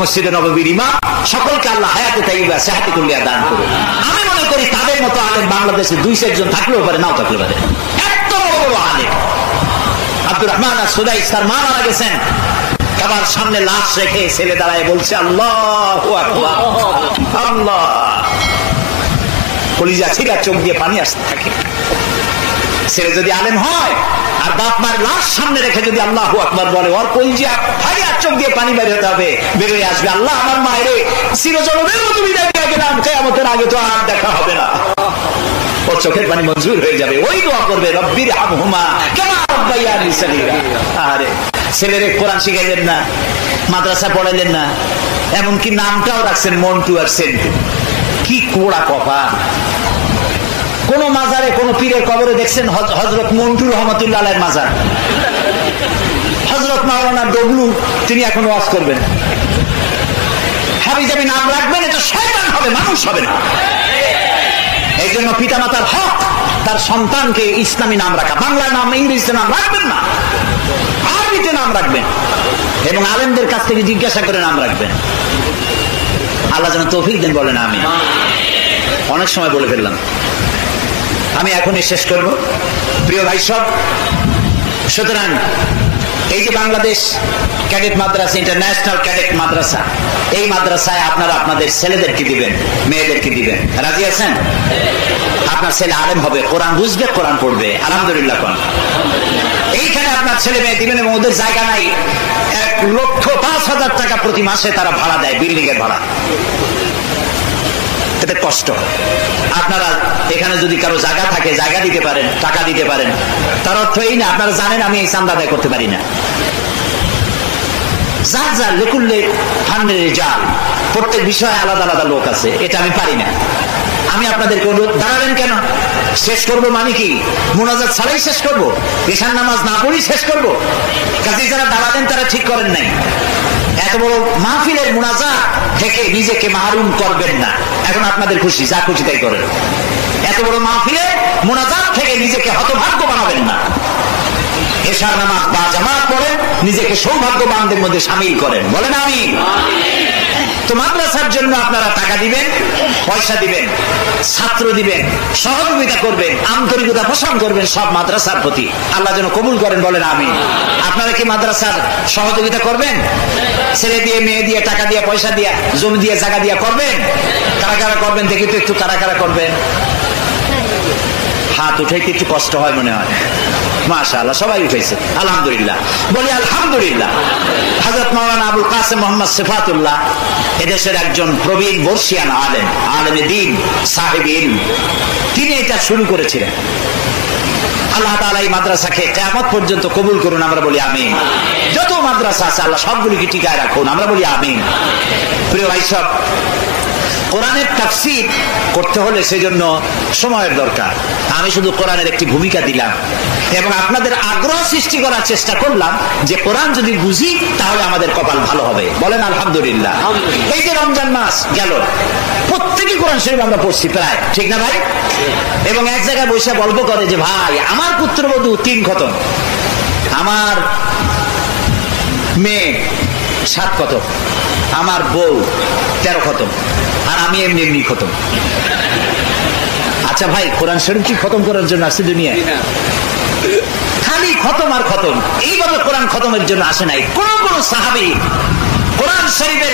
মসজিদে নববীর ইমাম, সকলকে আল্লাহ হায়াতে তাইয়্যিবা সিহাতে কুল্লিয়া দান করুন। আমি মনে করি তাদের মতো আলেম বাংলাদেশে 2-1 জন থাকলেও পারে, নাও থাকলে পারে। এত বড় বড় আলেম। আব্দুর রহমান আর-সুদাইস, তার মা মারা গেছেন, কাবার সামনে লাশ রেখে ছেলে দাঁড়ায় বলছে আল্লাহু আকবার, আল্লাহ। কলিজা ছিঁড়া, চোখ দিয়ে পানি আসতে থাকে। ছেলে যদি আলেম হয় আর বাপ মার লাশ সামনে রেখে যদি আল্লাহু আকবার বলে, ওর কলিজা ফাড়ি আর চোখ দিয়ে পানি বের হতে হবে, বের হয়ে আসবে, আল্লাহ আমার মায়ের চিরজনমের মতো বিদায় দিয়ে গেলাম, কিয়ামতের আগে তো আর দেখা হবে না। ওর চোখের পানি মঞ্জুর হয়ে যাবে, ওই দোয়া করবে রব্বির হামহুমা কামা রাব্বায়ানি সগীরা। আরে ছেলেরে কোরআন শিখাইলেন না, মাদ্রাসা পড়াইলেন না, এমনকি নামটাও রাখছেন মন্টু আর সেন্টু। কি কোড়া কপাল। কোন মাজারে, কোন পীরের কবরে দেখছেন হযরত মন্টু রহমাতুল্লাহ আলাইহির মাজার? হযরত মাওলানা ডবলু তিনি এখন ওয়াজ করবেন, হাবিজাবি নাম রাখবেন, এটা শয়তান হবে, মানুষ হবে না। এই জন্য পিতামাতার হক তার সন্তানকে ইসলামী নাম রাখা, বাংলা নাম, ইংরেজিতে নাম রাখবেন না, আরবিতে নাম রাখবেন এবং আলেমদের কাছ থেকে জিজ্ঞাসা করে নাম রাখবেন। আল্লাহ যেন তৌফিক দেন, বলেন আমিন। অনেক সময় বলে ফেললাম, আমি এখনই শেষ করব। প্রিয় ভাই সব, সুতরাং এই যে বাংলাদেশ ক্যাডেট মাদ্রাসা, ইন্টারন্যাশনাল ক্যাডেট মাদ্রাসা, এই মাদ্রাসায় আপনারা আপনাদের ছেলেদেরকে দিবেন, মেয়েদেরকে দিবেন। রাজি আছেন? আপনার ছেলে আলেম হবে, কোরআন বুঝবে, কোরআন পড়বে, আলহামদুলিল্লাহ কোন। এইখানে আপনার ছেলে মেয়ে দিবেন এবং ওদের জায়গা নাই, 1,05,000 টাকা প্রতি মাসে তারা ভাড়া দেয়, বিল্ডিং এর ভাড়া। এতে কষ্ট হয়। আপনারা এখানে যদি কারো জায়গা থাকে, জায়গা দিতে পারেন, টাকা দিতে পারেন। তার অর্থ এই না, আপনারা জানেন আমি এই চাঁদা আদায় করতে পারি না। যার যার লেকুল্লে ফান্ডের জাল, প্রত্যেক বিষয়ে আলাদা আলাদা লোক আছে, এটা আমি পারি না। আমি আপনাদেরকে অনুরোধ, দাঁড়াবেন কেন? শেষ করবো মানে কি মুনাজাত ছাড়াই শেষ করবো? ঈশান নামাজ না পড়েই শেষ করবো? কাজে যারা দাঁড়াবেন তারা ঠিক করেন নাই। এত বড় মাহফিলের মুনাজাত থেকে নিজেকে মাহরুম করবেন না। এখন আপনাদের খুশি, যা খুশি তাই করেন। এত বড় মাহফিলের মুনাজাত থেকে নিজেকে হতভাগ্য বানাবেন না। এশার নামাজ বা জামাত পড়েন, নিজেকে সৌভাগ্যবানদের মধ্যে শামিল করেন, বলেন আমিন। তো মাদ্রাসার জন্য আপনারা টাকা দিবেন, পয়সা দিবেন, ছাত্র দিবেন, সহযোগিতা করবেন, আন্তরিকতা পোষণ করবেন সব মাদ্রাসার প্রতি। আল্লাহ যেন কবুল করেন, বলেন আমিন। আপনারা কি মাদ্রাসার সহযোগিতা করবেন? ছেলে দিয়ে, মেয়ে দিয়ে, টাকা দিয়ে, পয়সা দিয়ে, জমি দিয়ে, জায়গা দিয়ে করবেন? কারা কারা করবেন দেখি তো একটু, কারা কারা করবেন? হাত উঠাইতে একটু কষ্ট হয় মনে হয়। মাশাআল্লাহ, সবাই উঠেছে, আলহামদুলিল্লাহ। বলি আলহামদুলিল্লাহ। হযরত মাওলানা আবুল কাসেম মোহাম্মদ সিফাতুল্লাহ এদেশের একজন প্রবীণ বর্ষিয়ান আলেম, আলেমে দ্বীন, সাহেব ইলম, তিনি এটা শুরু করেছিলেন। আল্লাহ তাআলা এই মাদ্রাসাকে কিয়ামত পর্যন্ত কবুল করুন, আমরা বলি আমিন। যত মাদ্রাসা আছে আল্লাহ সবগুলিকে টিকায় রাখুন, আমরা বলি আমিন। প্রিয় ভাই সব, কোরআনের তাফসীর করতে হলে সেজন্য সময়ের দরকার। আমি শুধু কোরআনের একটি ভূমিকা দিলাম এবং আপনাদের আগ্রহ সৃষ্টি করার চেষ্টা করলাম যে কোরআন যদি বুঝি তাহলে আমাদের কপাল ভালো হবে, বলেন আলহামদুলিল্লাহ। এই যে রমজান মাস গেল, প্রত্যেকই কোরআন শরীফ আমরা পড়ছি প্রায়, ঠিক না ভাই? এবং এক জায়গায় বসে গল্প করে যে ভাই আমার পুত্রবধূ 3 খতম, আমার মেয়ে 7 খতম, আমার বউ 13 খতম, আর আমি এমনি এমনি খতম। আচ্ছা ভাই, কোরআন শরীফ কি খতম করার জন্য আসছে দুনিয়ায়? খালি খতম আর খতম। এইভাবে কোরআন খতমের জন্য আসে নাই। কোন কোন সাহাবী কোরআন শরীফের